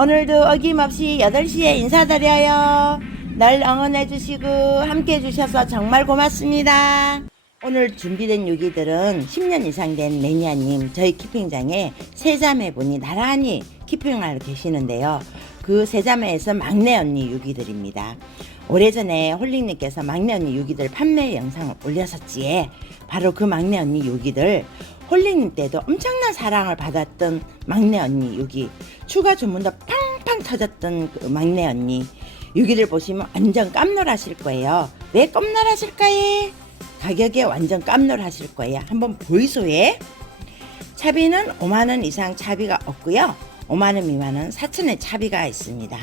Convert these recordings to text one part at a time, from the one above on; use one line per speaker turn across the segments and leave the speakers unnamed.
오늘도 어김없이 8시에 인사드려요. 날 응원해주시고 함께 해주셔서 정말 고맙습니다. 오늘 준비된 유기들은 10년 이상 된 매니아님 저희 키핑장에 세 자매분이 나란히 키핑하러 계시는데요. 그 세 자매에서 막내 언니 유기들입니다. 오래전에 홀링님께서 막내 언니 유기들 판매 영상을 올렸었지에 바로 그 막내 언니 유기들 홀링님 때도 엄청난 사랑을 받았던 막내 언니 유기 추가 주문도 팡팡 터졌던 그 막내 언니 유기를 보시면 완전 깜놀하실 거예요. 왜 깜놀하실까요? 가격에 완전 깜놀하실 거예요. 한번 보이소에 차비는 5만원 이상 차비가 없고요. 5만원 미만은 4천의 차비가 있습니다.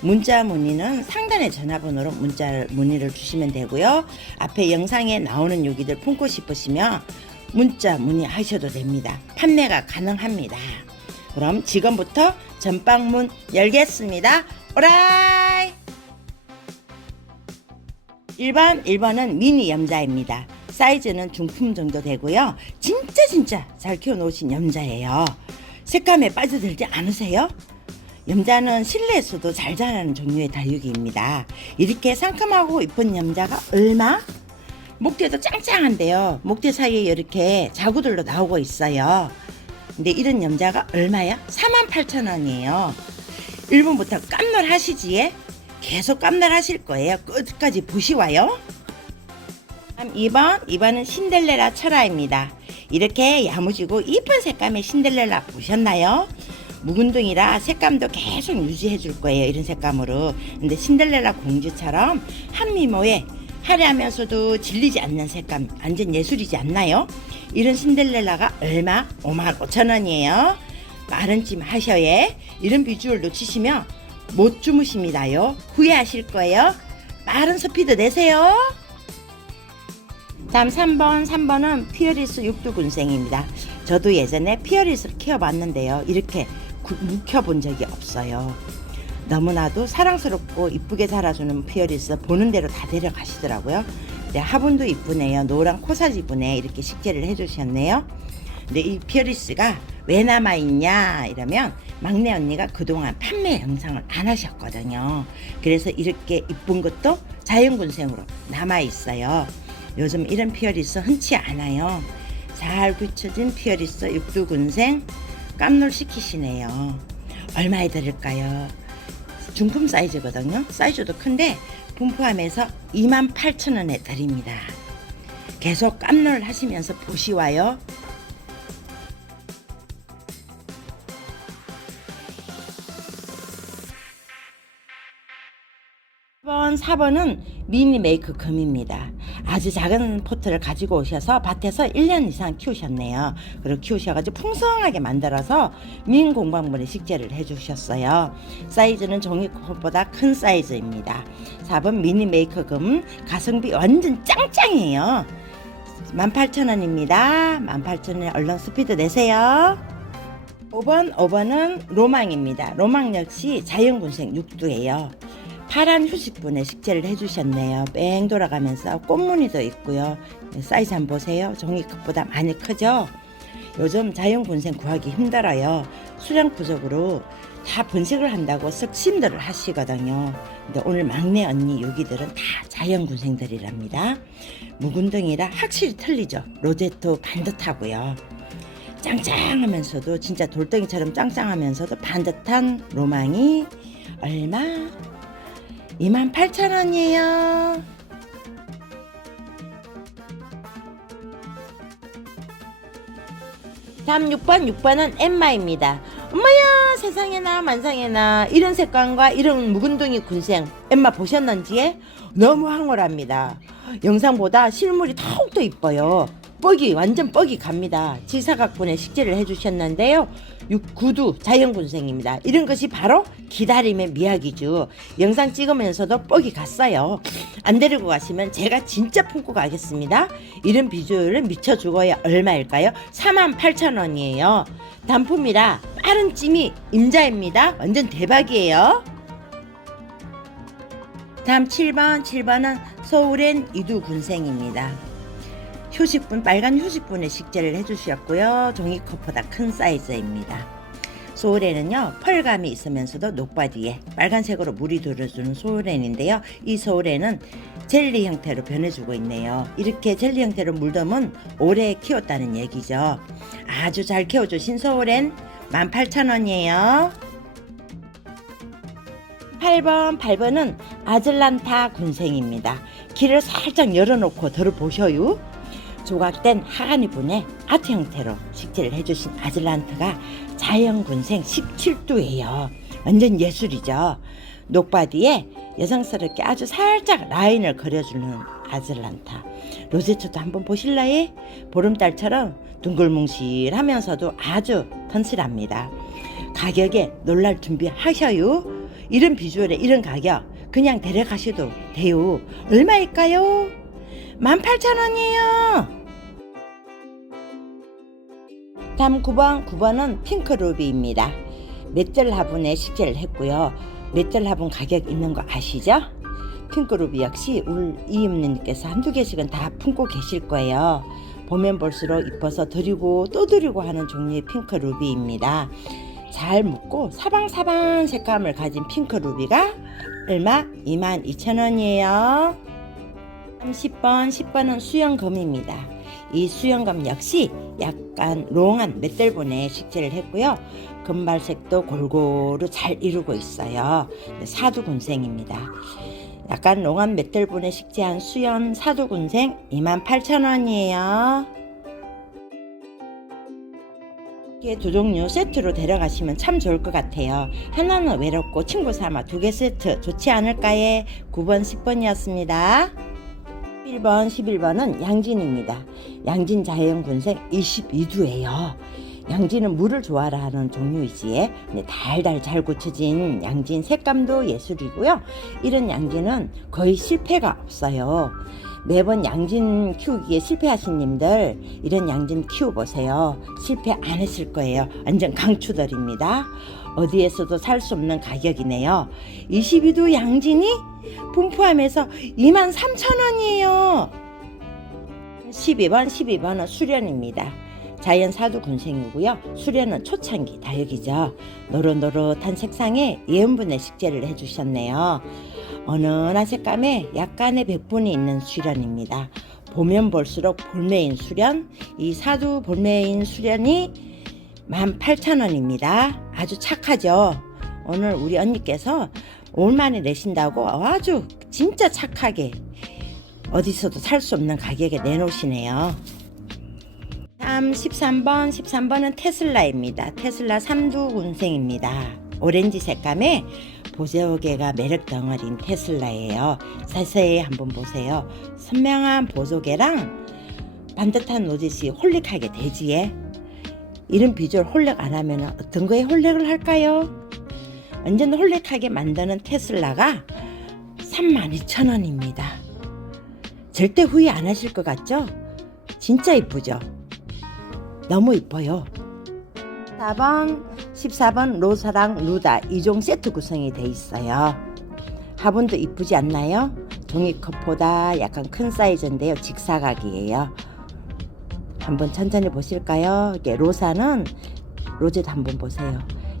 문자 문의는 상단의 전화번호로 문자를 문의를 주시면 되고요. 앞에 영상에 나오는 요기들 품고 싶으시면 문자 문의하셔도 됩니다. 판매가 가능합니다. 그럼 지금부터 전방문 열겠습니다. 오라이! 1번, 1번은 미니 염자입니다. 사이즈는 중품 정도 되고요. 진짜 진짜 잘 키워놓으신 염자예요. 색감에 빠져들지 않으세요? 염자는 실내에서도 잘 자라는 종류의 다육이입니다. 이렇게 상큼하고 이쁜 염자가 얼마? 목대도 짱짱한데요. 목대 사이에 이렇게 자구들로 나오고 있어요. 근데 이런 염자가 얼마야? 48,000원이에요. 1분부터 깜놀 하시지에? 계속 깜놀 하실 거예요. 끝까지 보시와요. 다음 2번, 2번은 신델레라 철화입니다. 이렇게 야무지고 이쁜 색감의 신델레라 보셨나요? 묵은둥이라 색감도 계속 유지해 줄 거예요. 이런 색감으로. 근데 신델레라 공주처럼 한 미모에 화려하면서도 질리지 않는 색감 완전 예술이지 않나요? 이런 신델렐라가 얼마? 5만 5천 원이에요. 빠른 찜 하셔야 이런 비주얼 놓치시면 못 주무십니다요. 후회하실 거예요. 빠른 스피드 내세요. 다음 3번, 3번은 피어리스 육두군생입니다. 저도 예전에 피어리스를 키워봤는데요. 이렇게 구- 묵혀본 적이 없어요. 너무나도 사랑스럽고 이쁘게 살아주는 피어리스 보는 대로 다 데려가시더라고요. 네, 화분도 이쁘네요. 노란 코사지분에 이렇게 식재를 해주셨네요. 근데 이 피어리스가 왜 남아있냐 이러면 막내 언니가 그동안 판매 영상을 안 하셨거든요. 그래서 이렇게 이쁜 것도 자연군생으로 남아있어요. 요즘 이런 피어리스 흔치 않아요. 잘 붙여진 피어리스 육두군생 깜놀 시키시네요. 얼마에 드릴까요? 중품 사이즈거든요. 사이즈도 큰데 분포함에서 28,000원에 드립니다. 계속 깜놀 하시면서 보시와요. 4번, 4번은 미니 메이크 금입니다. 아주 작은 포트를 가지고 오셔서 밭에서 1년 이상 키우셨네요. 그리고 키우셔가지고 풍성하게 만들어서 민 공방물에 식재를 해주셨어요. 사이즈는 종이컵보다 큰 사이즈입니다. 4번 미니 메이크 금 가성비 완전 짱짱이에요. 18,000원입니다. 18,000원에 얼른 스피드 내세요. 5번, 5번은 로망입니다. 로망 역시 자연군생 육두예요. 파란 휴식분에 식재를 해주셨네요. 뺑 돌아가면서 꽃무늬도 있고요. 사이즈 한번 보세요. 종이컵보다 많이 크죠? 요즘 자연 군생 구하기 힘들어요. 수량 부족으로 다 번식을 한다고 썩 심들을 하시거든요. 근데 오늘 막내 언니 여기들은 다 자연 군생들이랍니다. 묵은둥이라 확실히 틀리죠. 로제토 반듯하고요. 짱짱하면서도 진짜 돌덩이처럼 짱짱하면서도 반듯한 로망이 얼마? 28,000원이에요. 다음 6번, 6번은 엠마입니다. 엄마야, 세상에나 만상에나 이런 색감과 이런 묵은둥이 군생 엠마 보셨는지 너무 황홀합니다. 영상보다 실물이 더욱더 이뻐요. 뻑이 완전 뻑이 갑니다. 지사각분에 식재를 해주셨는데요. 육 구두 자연군생입니다. 이런 것이 바로 기다림의 미학이죠. 영상 찍으면서도 뻑이 갔어요. 안 데리고 가시면 제가 진짜 품고 가겠습니다. 이런 비주얼을 미쳐 죽어야 얼마일까요? 48,000원이에요. 단품이라 빠른 찜이 임자입니다. 완전 대박이에요. 다음 7번, 7번은 서울엔 이두 군생입니다. 휴식분 빨간 휴식분에 식재를 해주셨고요. 종이컵보다 큰 사이즈입니다. 소울에는요 펄감이 있으면서도 녹바디에 빨간색으로 물이 들어주는 소울엔인데요. 이 소울엔은 젤리 형태로 변해주고 있네요. 이렇게 젤리 형태로 물담은 오래 키웠다는 얘기죠. 아주 잘 키워주신 소울엔 18,000원이에요. 8번 8번은 아즐란타 군생입니다. 길을 살짝 열어놓고 들어보셔요 조각된 하간이 분에 아트 형태로 식재를 해주신 아즐란트가 자연군생 17도예요. 완전 예술이죠. 녹바디에 여성스럽게 아주 살짝 라인을 그려주는 아즐란타. 로제트도 한번 보실래요? 보름달처럼 둥글뭉실하면서도 아주 턴실합니다. 가격에 놀랄 준비하셔요. 이런 비주얼에 이런 가격 그냥 데려가셔도 돼요. 얼마일까요? 18,000원이에요. 다음 9번, 9번은 핑크루비입니다. 맷절 화분에 식재를 했고요. 맷절 화분 가격 있는 거 아시죠? 핑크루비 역시 울 이임님께서 한두 개씩은 다 품고 계실 거예요. 보면 볼수록 이뻐서 드리고 또 드리고 하는 종류의 핑크루비입니다. 잘 묶고 사방사방 색감을 가진 핑크루비가 얼마? 22,000원이에요. 30번, 10번은 수영검입니다. 이 수영검 역시 약간 롱한 맷들분에 식재를 했고요. 금발색도 골고루 잘 이루고 있어요. 네, 사두군생입니다. 약간 롱한 맷들분에 식재한 수연 사두군생 28,000원이에요. 이게 두 종류 세트로 데려가시면 참 좋을 것 같아요. 하나는 외롭고 친구 삼아 두 개 세트 좋지 않을까에 9번, 10번이었습니다. 11번, 11번은 양진입니다. 양진 자연군생 22두예요. 양진은 물을 좋아라 하는 종류이지에 달달 잘 고쳐진 양진 색감도 예술이고요. 이런 양진은 거의 실패가 없어요. 매번 양진 키우기에 실패하신 님들 이런 양진 키워보세요. 실패 안 했을 거예요. 완전 강추드립니다. 어디에서도 살 수 없는 가격이네요. 22도 양진이 분포함에서 23,000원이에요. 12번, 12번은 수련입니다. 자연 사두 군생이고요. 수련은 초창기 다육이죠. 노릇노릇한 색상에 예은분의 식재를 해주셨네요. 어느한 색감에 약간의 백분이 있는 수련입니다. 보면 볼수록 볼메인 수련, 이 사두 볼메인 수련이 18,000원입니다. 아주 착하죠. 오늘 우리 언니께서 올만에 내신다고 아주 진짜 착하게 어디서도 살 수 없는 가격에 내놓으시네요. 다음 13번, 13번은 테슬라입니다. 테슬라 삼두군생입니다. 오렌지 색감의 보조개가 매력 덩어리인 테슬라예요. 자세히 한번 보세요. 선명한 보조개랑 반듯한 노짓이 홀릭하게 되지에 이런 비주얼 홀릭 안 하면 어떤 거에 홀릭을 할까요? 완전 홀릭하게 만드는 테슬라가 32,000원입니다. 절대 후회 안 하실 것 같죠? 진짜 이쁘죠? 너무 이뻐요. 4번, 14번 로사랑 루다 2종 세트 구성이 돼 있어요. 화분도 이쁘지 않나요? 종이컵보다 약간 큰 사이즈인데요. 직사각이에요. 한번 천천히 보실까요? 이게 로사는 로제도 한번 보세요.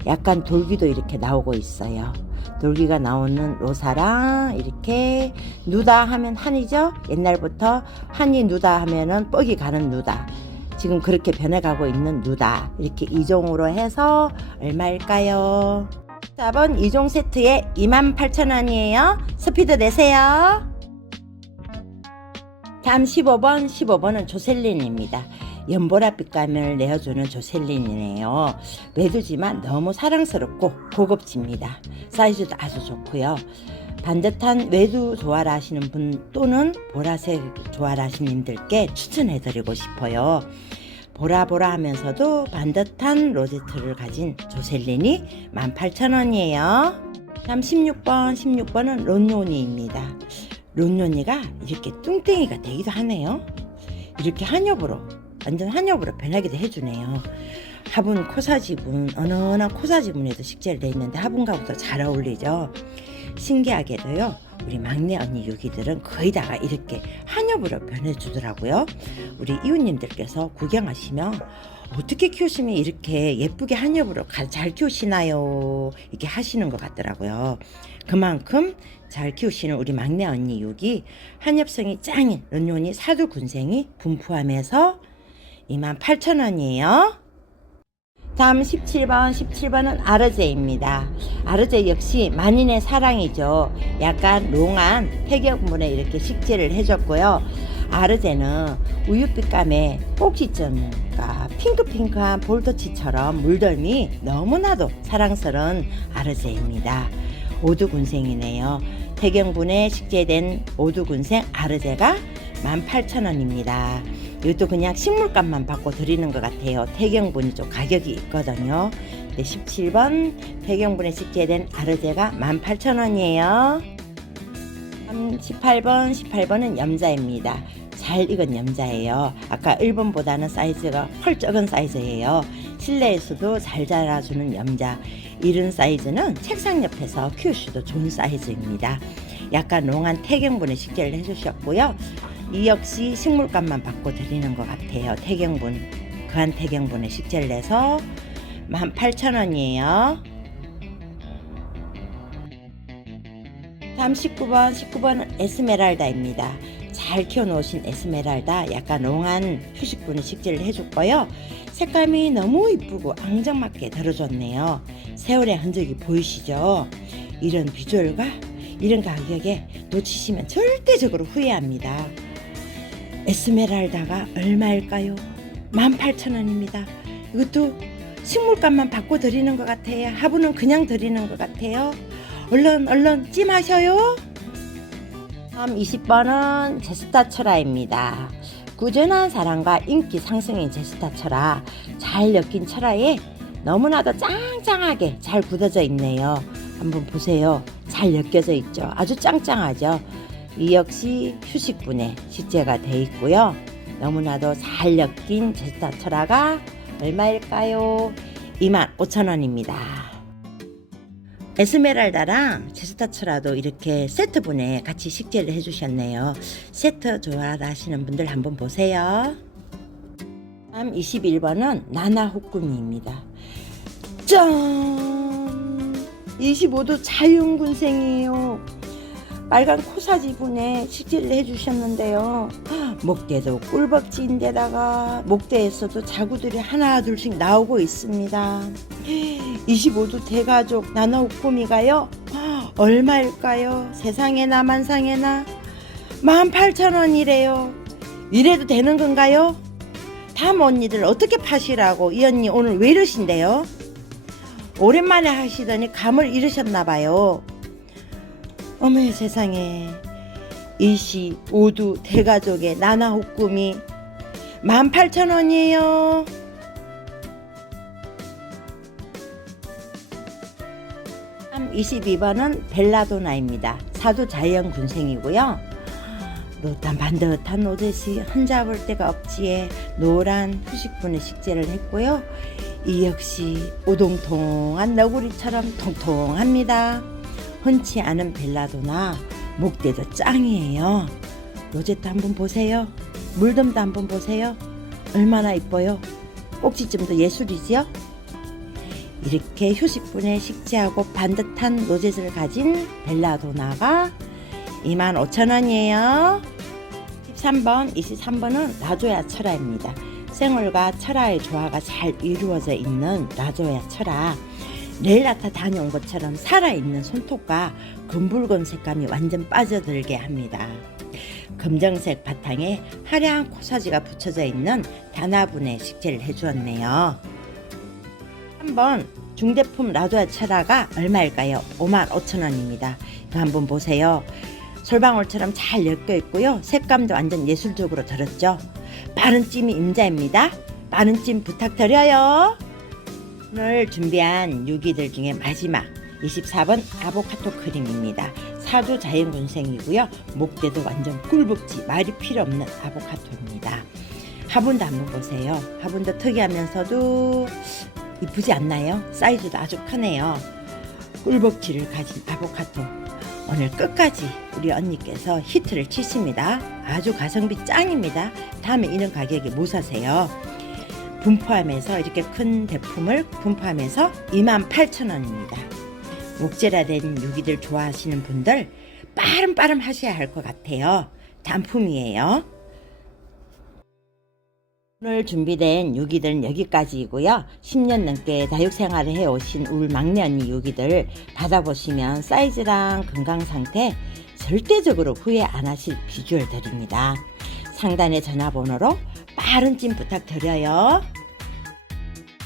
약간 돌기도 이렇게 나오고 있어요. 돌기가 나오는 로사랑 이렇게 누다 하면 한이죠. 옛날부터 한이 누다 하면은 뻑이 가는 누다. 지금 그렇게 변해가고 있는 누다. 이렇게 2종으로 해서 얼마일까요? 4번 2종 세트에 28,000원이에요. 스피드 내세요. 다음 15번, 15번은 조셀린입니다. 연보라 빛감을 내어주는 조셀린이네요. 외두지만 너무 사랑스럽고 고급집니다. 사이즈도 아주 좋고요. 반듯한 외두 좋아라 하시는 분 또는 보라색 좋아라 하시는 분들께 추천해드리고 싶어요. 보라보라 하면서도 반듯한 로제트를 가진 조셀린이 18,000원이에요. 다음 16번, 16번은 론요니입니다. 론요니가 이렇게 뚱땡이가 되기도 하네요. 이렇게 한엽으로, 완전 한엽으로 변하기도 해주네요. 화분 코사지분, 어느한 코사지분에도 식재를 돼 있는데 화분과부터 잘 어울리죠. 신기하게도요, 우리 막내 언니 유기들은 거의 다가 이렇게 한엽으로 변해주더라고요. 우리 이웃님들께서 구경하시면 어떻게 키우시면 이렇게 예쁘게 한엽으로 가- 잘 키우시나요? 이렇게 하시는 것 같더라고요. 그만큼 잘 키우시는 우리 막내 언니 육이 한엽성이 짱인 런요니 사두 군생이 분포하면서 28,000원이에요. 다음 17번, 17번은 아르제입니다. 아르제 역시 만인의 사랑이죠. 약간 롱한 태격물에 이렇게 식재를 해줬고요. 아르제는 우유빛감에 꼭지점과 핑크핑크한 볼터치처럼 물덜미 너무나도 사랑스러운 아르제입니다. 오두군생이네요. 태경분에 식재된 오두군생 아르제가 18,000원입니다. 이것도 그냥 식물값만 받고 드리는 것 같아요. 태경분이 좀 가격이 있거든요. 네, 17번 태경분에 식재된 아르제가 18,000원이에요. 18번, 18번은 염자입니다. 잘 익은 염자예요. 아까 1번보다는 사이즈가 훨 적은 사이즈예요. 실내에서도 잘 자라주는 염자. 이런 사이즈는 책상 옆에서 키우셔도 좋은 사이즈입니다. 약간 롱한 태경분에 식재를 해주셨고요. 이 역시 식물값만 받고 드리는 것 같아요. 태경분, 그한 태경분에 식재를 해서 18,000원이에요. 다음 19번, 19번은 에스메랄다입니다. 잘 키워놓으신 에스메랄다 약간 롱한 휴식분에 식재를 해줬고요. 색감이 너무 이쁘고 앙증맞게 들어줬네요. 세월의 흔적이 보이시죠? 이런 비주얼과 이런 가격에 놓치시면 절대적으로 후회합니다. 에스메랄다가 얼마일까요? 18,000원입니다. 이것도 식물값만 받고 드리는 것 같아요. 하부는 그냥 드리는 것 같아요. 얼른 얼른 찜하셔요. 다음 20번은 제스타 철화입니다. 꾸준한 사랑과 인기 상승인 제스타 철화 잘 엮인 철화에 너무나도 짱짱하게 잘 굳어져 있네요. 한번 보세요. 잘 엮여져 있죠. 아주 짱짱하죠. 이 역시 휴식분에 식재가 돼 있고요. 너무나도 잘 엮인 제스타 철화가 얼마일까요? 25,000원입니다. 에스메랄다랑 제스타철화도 이렇게 세트분에 같이 식재를 해주셨네요. 세트 좋아하시는 분들 한번 보세요. 다음 21번은 나나 호꾸미입니다. 짠! 25도 자연군생이에요. 빨간 코사지 분에 식재를 해주셨는데요. 목대도 꿀벅지인데다가 목대에서도 자구들이 하나 둘씩 나오고 있습니다. 25도 대가족 나눠 꼬미가요 얼마일까요? 세상에 나 만상에나 18,000원이래요. 이래도 되는 건가요? 다음 언니들 어떻게 파시라고 이 언니 오늘 왜 이러신데요? 오랜만에 하시더니 감을 잃으셨나 봐요. 어머 세상에 이시 오두 대가족의 나나 호꾸미 18,000원이에요. 다음 22번은 벨라도나입니다. 사두 자연 군생이고요. 노릇한 반듯한 노젓이 흠잡을 데가 없지에 노란 후식분에 식재를 했고요. 이 역시 오동통한 너구리처럼 통통합니다. 흔치 않은 벨라도나 목대도 짱이에요. 로제트 한번 보세요. 물덤도 한번 보세요. 얼마나 이뻐요. 꼭지점도 예술이지요? 이렇게 휴식분에 식재하고 반듯한 노젯을 가진 벨라도나가 25,000원이에요. 13번, 23번은 라조야 철화입니다. 생얼과 철화의 조화가 잘 이루어져 있는 라조야 철화. 레일라타 다녀온 것처럼 살아있는 손톱과 금붉은 색감이 완전 빠져들게 합니다. 검정색 바탕에 화려한 코사지가 붙여져 있는 단화분에 식재를 해주었네요. 한번 중대품 라도아 철화가 얼마일까요? 55,000원입니다. 이거 한번 보세요. 솔방울처럼 잘 엮여 있고요. 색감도 완전 예술적으로 들었죠. 빠른 찜이 임자입니다. 빠른 찜 부탁드려요. 오늘 준비한 유기들 중에 마지막 24번 아보카도 크림입니다. 사두 자연군생이고요. 목대도 완전 꿀벅지 말이 필요 없는 아보카도입니다. 화분도 한번 보세요. 화분도 특이하면서도 이쁘지 않나요? 사이즈도 아주 크네요. 꿀벅지를 가진 아보카도 오늘 끝까지 우리 언니께서 히트를 치십니다. 아주 가성비 짱입니다. 다음에 이런 가격에 못 사세요. 분포하면서 이렇게 큰 대품을 분포하면서 28,000원입니다. 목재라된 유기들 좋아하시는 분들 빠름빠름 하셔야 할 것 같아요. 단품이에요. 오늘 준비된 유기들은 여기까지이고요. 10년 넘게 다육 생활을 해오신 우리 막내 언니 유기들 받아보시면 사이즈랑 건강 상태 절대적으로 후회 안 하실 비주얼들입니다. 상단의 전화번호로 빠른 찜 부탁드려요.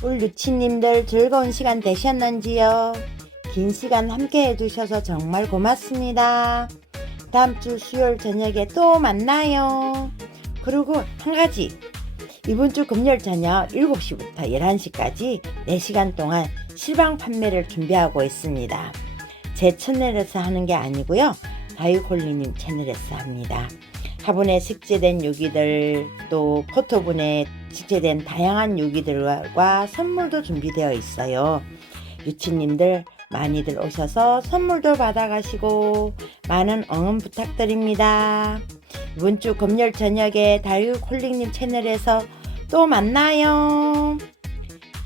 우리 루치님들 즐거운 시간 되셨는지요? 긴 시간 함께 해주셔서 정말 고맙습니다. 다음 주 수요일 저녁에 또 만나요. 그리고 한 가지. 이번 주 금요일 저녁 7시부터 11시까지 4시간 동안 실방 판매를 준비하고 있습니다. 제 채널에서 하는 게 아니고요. 다육홀리님 채널에서 합니다. 화분에 식재된 유기들 또 포토분에 식재된 다양한 유기들과 선물도 준비되어 있어요. 유치님들 많이들 오셔서 선물도 받아가시고 많은 응원 부탁드립니다. 이번 주 금요일 저녁에 다육홀릭님 채널에서 또 만나요.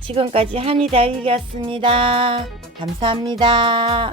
지금까지 한이다육이었습니다. 감사합니다.